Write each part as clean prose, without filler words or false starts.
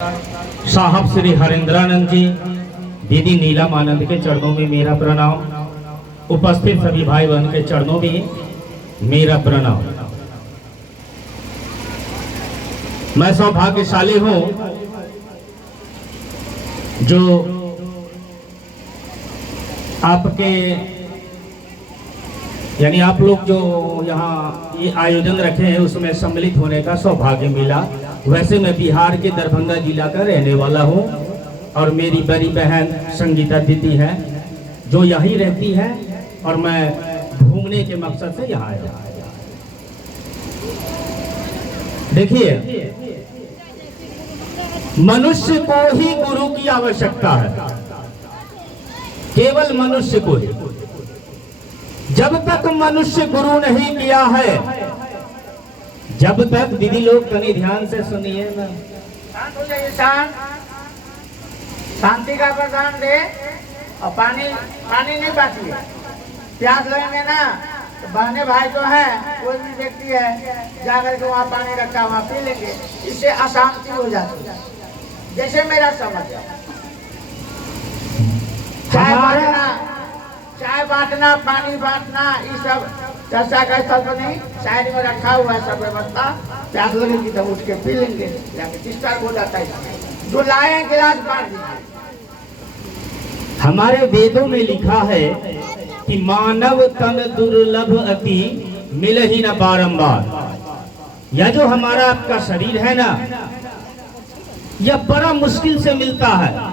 साहब श्री हरेंद्रानंद जी, दीदी नीलम आनंद के चरणों में मेरा प्रणाम। उपस्थित सभी भाई बहन के चरणों में मेरा प्रणाम। मैं सौभाग्यशाली हूं जो आपके यानी आप लोग जो यहाँ ये आयोजन रखे हैं उसमें सम्मिलित होने का सौभाग्य मिला। वैसे मैं बिहार के दरभंगा जिला का रहने वाला हूँ और मेरी बड़ी बहन संगीता दीदी है जो यहीं रहती है और मैं घूमने के मकसद से यहाँ आया। देखिए, मनुष्य को ही गुरु की आवश्यकता है, केवल मनुष्य को ही। जब तक मनुष्य गुरु नहीं किया है, जब तक, दीदी लोग तनी ध्यान से सुनिए ना, शांत हो जाइए, शांत, शांति का प्रदान दे और पानी नहीं बांटिए। प्यास लगेंगे ना तो बहने भाई जो है कोई भी व्यक्ति है जाकर के वहाँ पानी रखा वहाँ पी लेंगे, इससे अशांति हो जाती है। जैसे मेरा समझ चाय बांटना पानी बांटना ये सब चर्चा का स्थल पर नहीं, साइड में रखा हुआ है सब व्यवस्था। प्यास लगेगी तो उठ के पी लेंगे, जाके डिस्टर्ब हो जाता है। जो लाए गिलास बांट दीजिए। हमारे वेदों में लिखा है कि मानव तन दुर्लभ अति मिल ही न बारंबार। यह जो हमारा आपका शरीर है ना, यह बड़ा मुश्किल से मिलता है।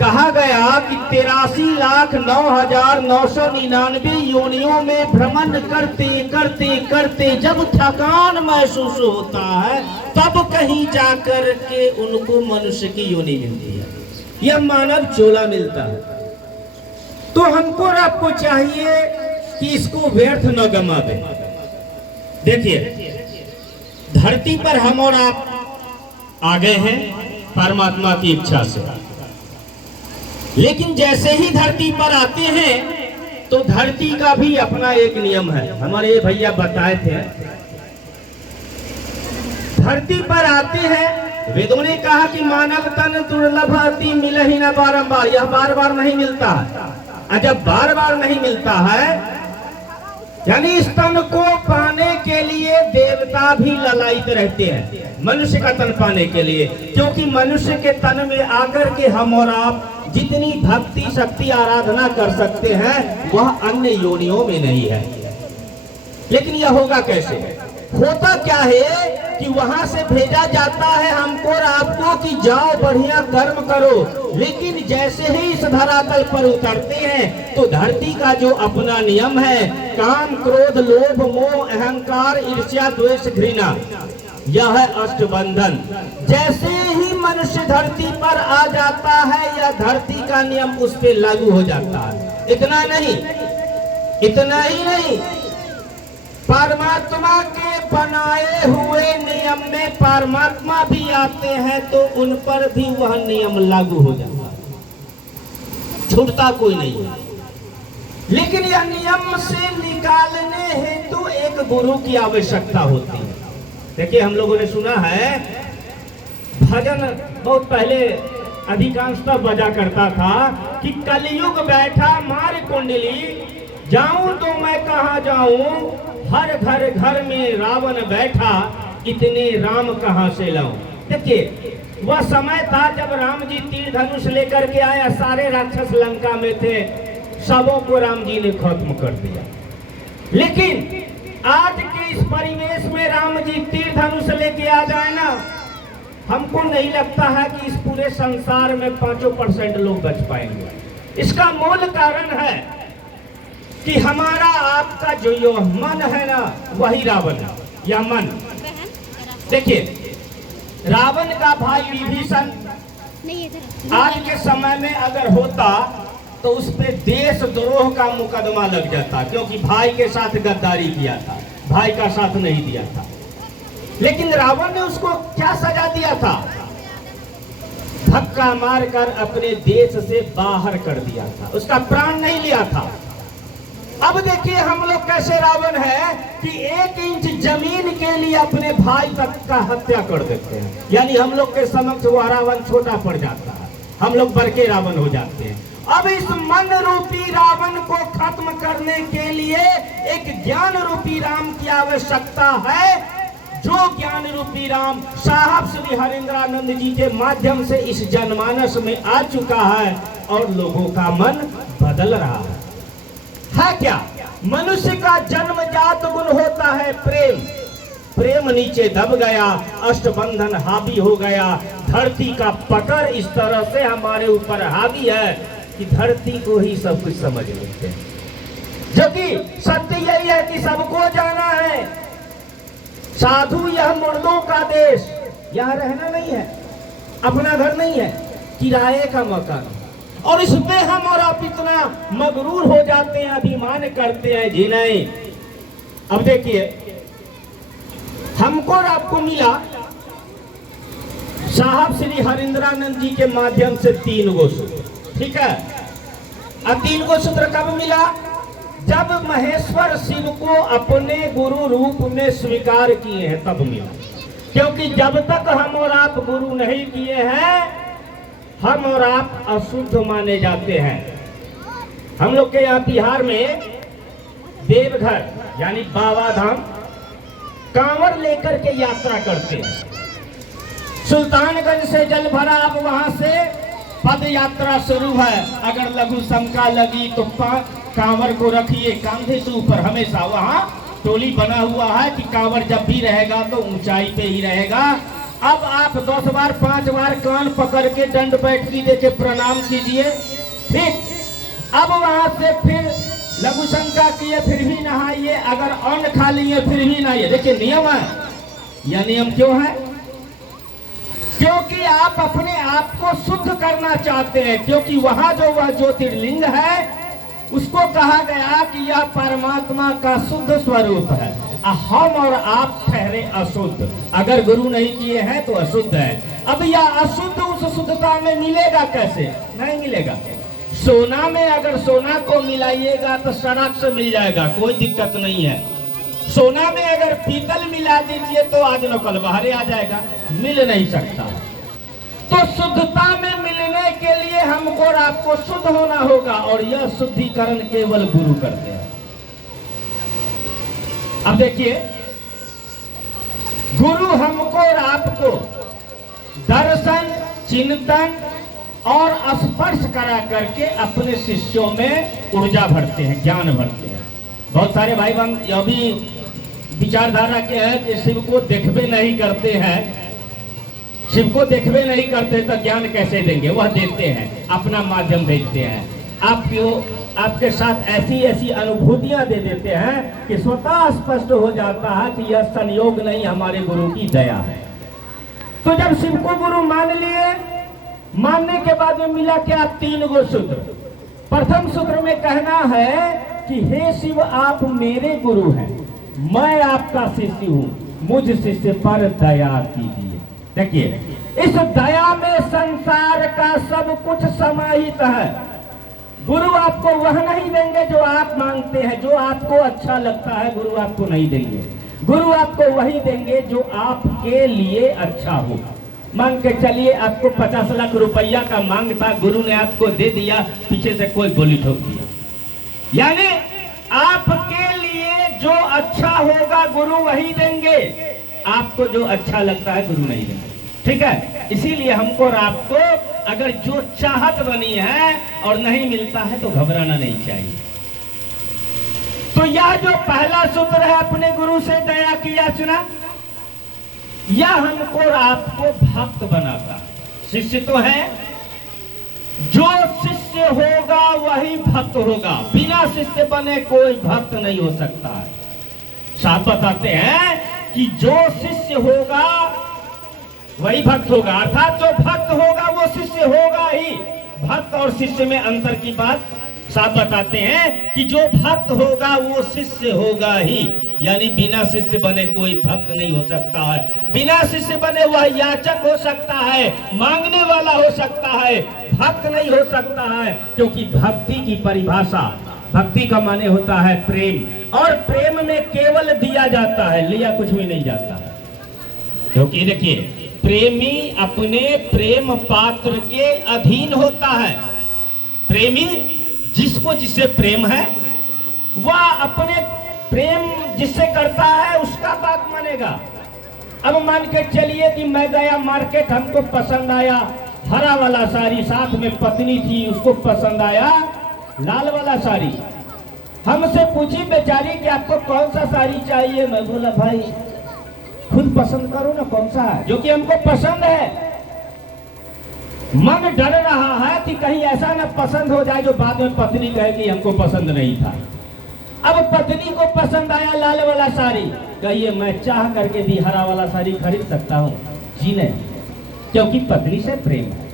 कहा गया कि 83,09,999 योनियों में भ्रमण करते करते करते जब थकान महसूस होता है तब कहीं जाकर के उनको मनुष्य की योनि मिलती है, यह मानव चोला मिलता है। तो हमको और आपको चाहिए कि इसको व्यर्थ न गंवावे। देखिए, धरती पर हम और आप आ गए हैं परमात्मा की इच्छा से, लेकिन जैसे ही धरती पर आते हैं तो धरती का भी अपना एक नियम है। हमारे भैया बताए थे, धरती पर आते हैं, वेदों ने कहा कि मानव तन दुर्लभ अति मिल ही न बारंबार। यह बार बार नहीं मिलता है, और जब बार बार नहीं मिलता है यानी इस तन को पाने के लिए देवता भी ललायित रहते हैं मनुष्य का तन पाने के लिए, क्योंकि मनुष्य के तन में आकर के हम और आप जितनी भक्ति शक्ति आराधना कर सकते हैं वह अन्य योनियों में नहीं है। लेकिन यह होगा कैसे? होता क्या है कि वहां से भेजा जाता है हमको और आपको कि जाओ बढ़िया कर्म करो, लेकिन जैसे ही इस धरातल पर उतरते हैं तो धरती का जो अपना नियम है, काम क्रोध लोभ मोह अहंकार ईर्ष्या द्वेष घृणा, यह है अष्टबंधन। जैसे ही मनुष्य धरती पर आ जाता है यह धरती का नियम उस पर लागू हो जाता है। इतना ही नहीं, परमात्मा के बनाए हुए नियम में परमात्मा भी आते हैं तो उन पर भी वह नियम लागू हो जाता है, छूटता कोई नहीं है। लेकिन यह नियम से निकालने हेतु एक गुरु की आवश्यकता होती है। देखिए, हम लोगों ने सुना है भजन बहुत पहले अधिकांशतः बजा करता था कि कलयुग बैठा मार कुंडली, जाऊं तो मैं कहां जाऊं, हर घर घर में रावण बैठा, इतने राम कहां से लाऊं। देखिए, वह समय था जब राम जी तीर धनुष लेकर के आया, सारे राक्षस लंका में थे, सबों को राम जी ने खत्म कर दिया। लेकिन आज के इस परिवेश में राम जी तीर धनुष लेके आ जाए ना, हमको नहीं लगता है कि इस पूरे संसार में 5% लोग बच पाएंगे। इसका मूल कारण है कि हमारा आपका जो मन है ना, वही रावण है, यह मन। देखिए, रावण का भाई विभीषण आज के समय में अगर होता तो उस पे देशद्रोह का मुकदमा लग जाता, क्योंकि भाई के साथ गद्दारी किया था, भाई का साथ नहीं दिया था। लेकिन रावण ने उसको क्या सजा दिया था? धक्का मारकर अपने देश से बाहर कर दिया था, उसका प्राण नहीं लिया था। अब देखिए हम लोग कैसे रावण है कि 1 इंच जमीन के लिए अपने भाई तक का हत्या कर देते हैं। यानी हम लोग के समक्ष वो रावण छोटा पड़ जाता है, हम लोग बड़के रावण हो जाते हैं। अब इस मन रूपी रावण को खत्म करने के लिए एक ज्ञान रूपी राम की आवश्यकता है, जो ज्ञान रूपी राम साहब श्री हरेंद्रानंद जी के माध्यम से इस जनमानस में आ चुका है और लोगों का मन बदल रहा है क्या? मनुष्य का जन्मजात गुण होता है प्रेम। प्रेम नीचे दब गया, अष्टबंधन हावी हो गया, धरती का पकड़ इस तरह से हमारे ऊपर हावी है कि धरती को ही सब कुछ समझ लेते हैं। जो कि सत्य यही है कि सबको जाना है, साधु यह मुर्दों का देश, यहाँ रहना नहीं है, अपना घर नहीं है, किराए का मकान। और इसमें हम और आप इतना मगरूर हो जाते हैं, अभिमान करते हैं जी नहीं। अब देखिए हमको और आपको मिला साहब श्री हरेंद्रानंद जी के माध्यम से 3 गो सूत्र, ठीक है। अब 3 गो सूत्र कब मिला? जब महेश्वर शिव को अपने गुरु रूप में स्वीकार किए हैं तब मिला। क्योंकि जब तक हम और आप गुरु नहीं किए हैं, हम और आप अशुद्ध माने जाते हैं। हम लोग के यहाँ बिहार में देवघर यानी बाबा धाम कांवर लेकर के यात्रा करते हैं। सुल्तानगंज से जल भरा, अब वहां से पद यात्रा शुरू है। अगर लघु शंका लगी तो कांवर को रखिए कांधे से ऊपर, हमेशा वहां टोली बना हुआ है कि कांवर जब भी रहेगा तो ऊंचाई पे ही रहेगा। अब आप 10 बार 5 बार कान पकड़ के दंड बैठकी देके प्रणाम कीजिए, ठीक। अब वहां से फिर लघु शंका किए, फिर भी नहाइए, अगर अन्न खा लिए फिर भी नहाइए। देखिए नियम है। यह नियम क्यों है? क्योंकि आप अपने आप को शुद्ध करना चाहते हैं। क्योंकि वहां जो वह ज्योतिर्लिंग है उसको कहा गया कि यह परमात्मा का शुद्ध स्वरूप है। हम और आप ठहरे अशुद्ध, अगर गुरु नहीं किए हैं तो अशुद्ध है। अब यह अशुद्ध उस शुद्धता में मिलेगा कैसे? नहीं मिलेगा। सोना में अगर सोना को मिलाइएगा तो सड़क से मिल जाएगा, कोई दिक्कत नहीं है। सोना में अगर पीतल मिला दीजिए तो आज न कल बाहर आ जाएगा, मिल नहीं सकता। तो शुद्धता में मिलने के लिए हमको और आपको शुद्ध होना होगा, और यह शुद्धिकरण केवल गुरु करते हैं। अब देखिए गुरु हमको और आपको दर्शन, चिंतन और स्पर्श करा करके अपने शिष्यों में ऊर्जा भरते हैं, ज्ञान भरते हैं। बहुत सारे भाई बहन यह भी विचारधारा के हैं कि शिव को देखबे नहीं करते हैं, शिव को देखबे नहीं करते तो ज्ञान कैसे देंगे? वह देते हैं, अपना माध्यम भेजते हैं। आपके साथ ऐसी ऐसी अनुभूतियां दे देते हैं कि स्वतः स्पष्ट हो जाता है कि यह संयोग नहीं, हमारे गुरु की दया है। तो जब शिव को गुरु मान लिए, मानने के बाद में मिला क्या? 3 गो सूत्र। प्रथम सूत्र में कहना है कि हे शिव आप मेरे गुरु हैं, मैं आपका शिष्य हूँ, मुझ शिष्य पर दया कीजिए। देखिए इस दया में संसार का सब कुछ समाहित है। गुरु आपको वह नहीं देंगे जो आप मांगते हैं, जो आपको अच्छा लगता है गुरु आपको नहीं देंगे। गुरु आपको वही देंगे जो आपके लिए अच्छा हो। मांग के चलिए आपको 50 लाख रुपया का मांग था, गुरु ने आपको दे दिया, पीछे से कोई गोली ठोक दिया। यानी आपके लिए जो अच्छा होगा गुरु वही देंगे, आपको जो अच्छा लगता है गुरु नहीं देंगे, ठीक है। इसीलिए हमको और आपको अगर जो चाहत बनी है और नहीं मिलता है तो घबराना नहीं चाहिए। तो यह जो पहला सूत्र है अपने गुरु से दया की याचना, यह हमको और आपको भक्त बनाता। शिष्य तो है, जो शिष्य होगा वही भक्त होगा, बिना शिष्य बने कोई भक्त नहीं हो सकता है। साथ बताते हैं कि जो शिष्य होगा वही भक्त होगा, अर्थात जो भक्त होगा वो शिष्य होगा ही। भक्त और शिष्य में अंतर की बात साथ बताते हैं कि जो भक्त होगा वो शिष्य होगा ही, यानी बिना शिष्य बने कोई भक्त नहीं हो सकता है। बिना शिष्य बने वह याचक हो सकता है, मांगने वाला हो सकता है, भक्त नहीं हो सकता है। क्योंकि भक्ति की परिभाषा भक्ति का माने होता है प्रेम, और प्रेम में केवल दिया जाता है, लिया कुछ भी नहीं जाता। क्योंकि देखिए, प्रेमी अपने प्रेम पात्र के अधीन होता है। प्रेमी जिसको जिससे प्रेम है वह अपने प्रेम जिससे करता है उसका बात मानेगा। अब मान के चलिए कि मैं गया मार्केट, हमको पसंद आया हरा वाला साड़ी, साथ में पत्नी थी, उसको पसंद आया लाल वाला साड़ी। हमसे पूछी बेचारी कि आपको कौन सा साड़ी चाहिए। मैं बोला भाई खुद पसंद करो ना कौन सा है, जो कि हमको पसंद है। मन डर रहा है कि कहीं ऐसा ना पसंद हो जाए जो बाद में पत्नी कहे कि हमको पसंद नहीं था। अब पत्नी को पसंद आया लाल वाला साड़ी, कहिए मैं चाह करके भी हरा वाला साड़ी खरीद सकता हूँ? जी नहीं, क्योंकि पत्नी से प्रेम है।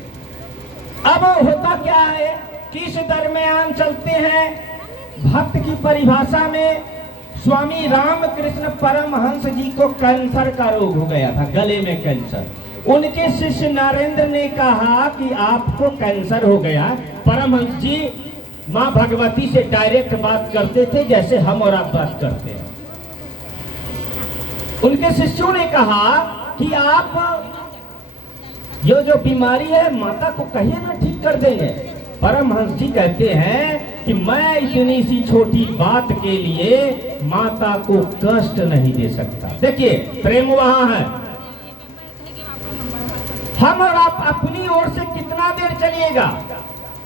अब होता क्या है कि इस दरमियान चलते हैं भक्त की परिभाषा में स्वामी रामकृष्ण परमहंस जी को कैंसर का रोग हो गया था, गले में कैंसर। उनके शिष्य नरेंद्र ने कहा कि आपको कैंसर हो गया। परमहंस जी माँ भगवती से डायरेक्ट बात करते थे जैसे हम और आप बात करते हैं। उनके शिष्यों ने कहा कि आप ये जो बीमारी है माता को कहिए ना ठीक कर देंगे। परमहंस जी कहते हैं कि मैं इतनी सी छोटी बात के लिए माता को कष्ट नहीं दे सकता। देखिए प्रेम वहां है। हम और आप अपनी ओर से कितना देर चलिएगा?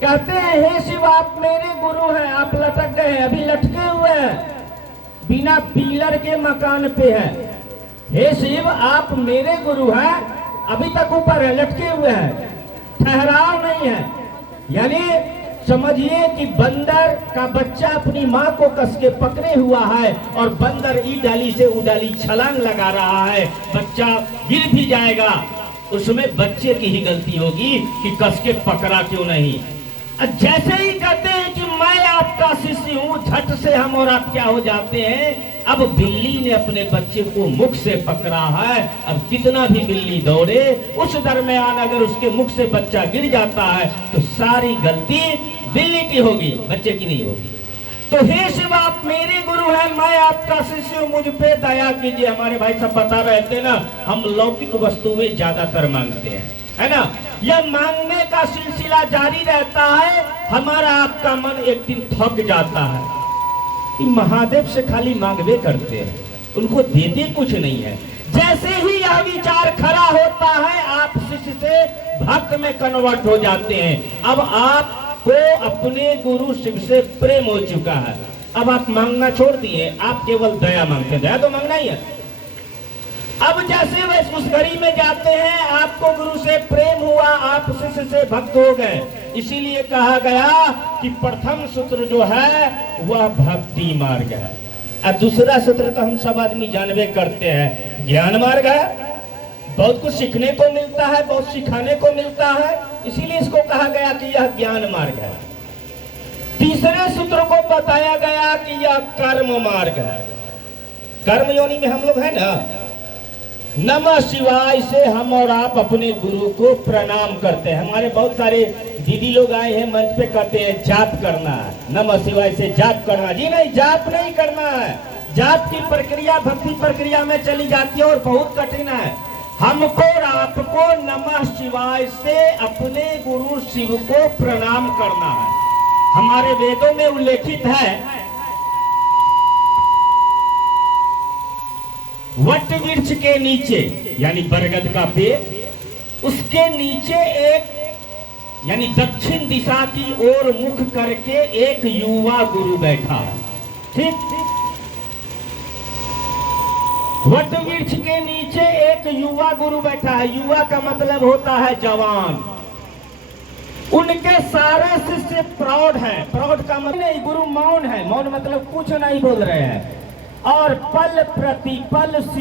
कहते हैं हे शिव आप मेरे गुरु हैं, आप लटक गए हैं, अभी लटके हुए हैं, बिना पिलर के मकान पे हैं। हे शिव आप मेरे गुरु हैं, अभी तक ऊपर है, लटके हुए हैं, ठहराव नहीं है। यानी समझिए कि बंदर का बच्चा अपनी माँ को कस के पकड़े हुआ है और बंदर ई डाली से उ डाली छलांग लगा रहा है, बच्चा गिर भी जाएगा, उसमें बच्चे की ही गलती होगी कि कस के पकड़ा क्यों नहीं। जैसे ही कहते हैं कि मैं आपका शिष्य हूं, झट से हम और आप क्या हो जाते हैं। अब बिल्ली ने अपने बच्चे को मुख से पकड़ा है, अब कितना भी बिल्ली दौड़े उस दरमियान अगर उसके मुख से बच्चा गिर जाता है तो सारी गलती बिल्ली की होगी, बच्चे की नहीं होगी। तो हे शिव आप मेरे गुरु हैं, मैं आपका शिष्य हूं, मुझ पे दया कीजिए। हमारे भाई सब बता रहे थे ना, हम लौकिक वस्तुएं ज्यादातर मांगते हैं, है ना। यह मांगने का सिलसिला जारी रहता है, हमारा आपका मन एक दिन थक जाता है कि महादेव से खाली मांगवे करते हैं, उनको देते कुछ नहीं है। जैसे ही यह विचार खड़ा होता है आप शिष्य से भक्त में कन्वर्ट हो जाते हैं। अब आपको अपने गुरु शिव से प्रेम हो चुका है, अब आप मांगना छोड़ दिए, आप केवल दया मांगते हैं। दया तो मांगना ही है। अब जैसे वह उस घड़ी में जाते हैं, आपको गुरु से प्रेम हुआ, आप शिष्य से भक्त हो गए। इसीलिए कहा गया कि प्रथम सूत्र जो है वह भक्ति मार्ग है, और दूसरा सूत्र तो हम सब आदमी जानवे करते हैं, ज्ञान मार्ग है। बहुत कुछ सीखने को मिलता है, बहुत सिखाने को मिलता है, इसीलिए इसको कहा गया कि यह ज्ञान मार्ग है। तीसरे सूत्र को बताया गया कि यह कर्म मार्ग है। कर्म योनि में हम लोग है ना, नमः शिवाय से हम और आप अपने गुरु को प्रणाम करते हैं। हमारे बहुत सारे दीदी लोग आए हैं मंच पे, कहते हैं जाप करना है, नमः शिवाय से जाप करना। जी नहीं, जाप नहीं करना है। जाप की प्रक्रिया भक्ति प्रक्रिया में चली जाती है और बहुत कठिन है। हमको और आपको नमः शिवाय से अपने गुरु शिव को प्रणाम करना है। हमारे वेदों में उल्लेखित है, वट वृक्ष के नीचे यानी बरगद का पेड़, उसके नीचे एक यानी दक्षिण दिशा की ओर मुख करके एक युवा गुरु बैठा है। ठीक, वट वृक्ष के नीचे एक युवा गुरु बैठा है। युवा का मतलब होता है जवान। उनके सारे शिष्य प्रौढ़ हैं। प्रौढ़ का मतलब नहीं, गुरु मौन है। मौन मतलब कुछ नहीं बोल रहे हैं और पल प्रतिपल